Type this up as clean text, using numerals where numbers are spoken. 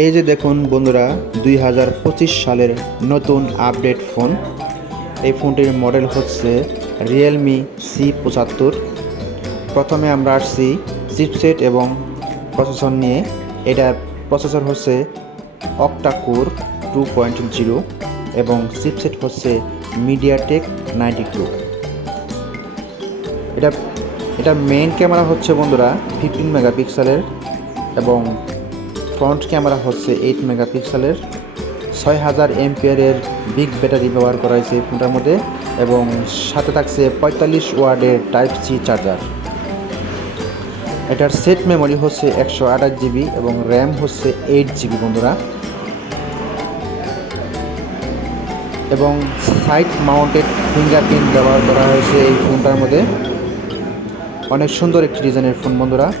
এই যে দেখুন বন্ধুরা, 2025 সালের নতুন আপডেট ফোন। এই ফোনটির মডেল হচ্ছে রিয়েলমি C75। প্রথমে আমরা আসছি চিপসেট এবং প্রসেসর নিয়ে। এটার প্রসেসর হচ্ছে অক্টা-কোর 2.0 এবং চিপসেট হচ্ছে মিডিয়াটেক 92। এটা মেইন ক্যামেরা হচ্ছে বন্ধুরা 15 মেগাপিক্সেলের এবং ফ্রন্ট ক্যামেরা হচ্ছে 8 মেগাপিক্সেলের। 6000 এমপিয়ারের বিগ ব্যাটারি ব্যবহার করা হয়েছে এই ফোনটার মধ্যে এবং সাথে থাকছে 45 ওয়াটের টাইপ সি চার্জার। এটার সেট মেমোরি হচ্ছে 128 জিবি এবং র্যাম হচ্ছে 8 জিবি বন্ধুরা। এবং সাইড মাউন্টেড ফিঙ্গারপ্রিন্ট ব্যবহার করা হয়েছে এই ফোনটার মধ্যে। অনেক সুন্দর একটি ডিজাইনের ফোন বন্ধুরা।